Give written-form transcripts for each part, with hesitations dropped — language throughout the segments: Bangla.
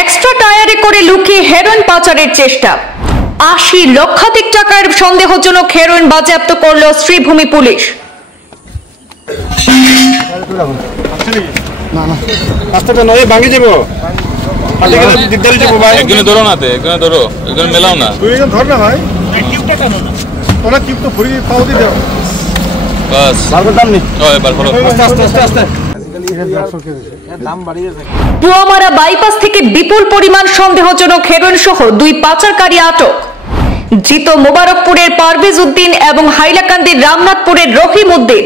এক্সট্রা টায়ারে করে লুকিয়ে হেরোইন পাচারের চেষ্টা। ৮০ লক্ষাধিক টাকার সন্দেহজনক হেরোইন বাজেয়াপ্ত করল শ্রীভূমি পুলিশ। পুয়ামারা বাইপাস থেকে বিপুল পরিমাণ সন্দেহজনক হেরোইন সহ ২ পাচারকারী আটক। ধৃত মোবারকপুরের পারভেজ উদ্দিন এবং হাইলাকান্দির রামনাথপুরের রহিম উদ্দিন।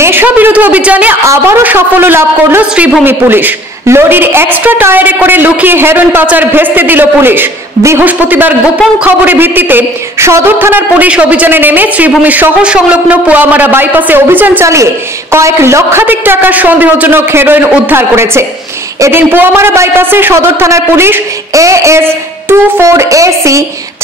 নেশা বিরোধী অভিযানে আবারও সাফল্য লাভ করল শ্রীভূমি পুলিশ। লরির এক্সট্রা টায়ারে করে লুকিয়ে হেরোইন পাচার ভেস্তে দিল পুলিশ। বৃহস্পতিবার গোপন খবরের ভিত্তিতে সদর থানার পুলিশ অভিযানে নেমে শ্রীভূমি শহর সংলগ্ন পুয়ামারা বাইপাসে অভিযান চালিয়ে কয়েক লক্ষাধিক টাকার সন্দেহজনক হেরোইন উদ্ধার করেছে। এদিন পুয়ামারা বাইপাসে সদর থানার পুলিশ AS 24AC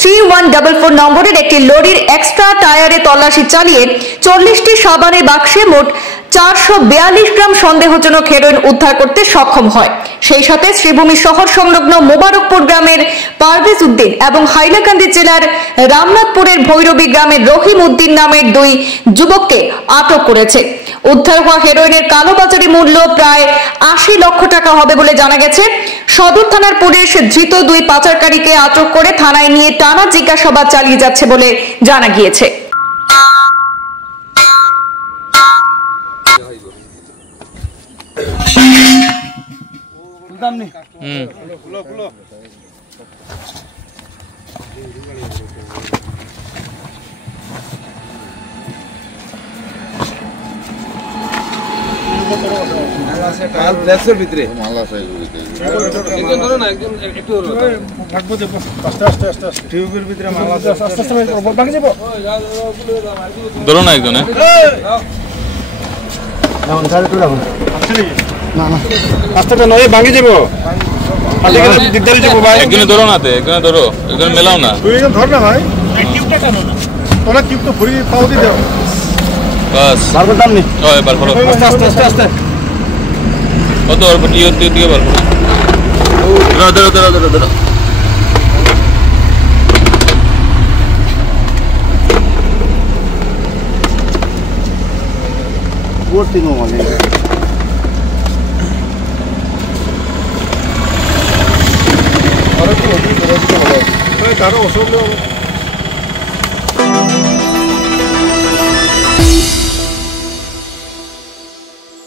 3144 নম্বরের একটি লরির এক্সট্রা টায়ারে তল্লাশি চালিয়ে 40টি সাবানের বাক্সে মোট 442 গ্রাম সন্দেহজনক হেরোইন উদ্ধার করতে সক্ষম হয়। সেই সাথে শ্রীভূমি শহর সংলগ্ন মোবারকপুর গ্রামের পারভেজ উদ্দিন এবং হাইলাকান্দি জেলার রামনাথপুরের ভৈরবী গ্রামের রহিম উদ্দিন নামের 2 যুবককে আটক করেছে। উদ্ধার হওয়া হেরোইনের কালোবাজারি মূল্য প্রায় ৮০ লক্ষ টাকা হবে বলে জানা গেছে। সদর থানার পুলিশ ধৃত 2 পাচারকারীকে আটক করে থানায় নিয়ে টানা জিজ্ঞাসাবাদ চালিয়ে যাচ্ছে বলে জানা গিয়েছে। কত অল্প দিকে পারবো তারও অসুবিধা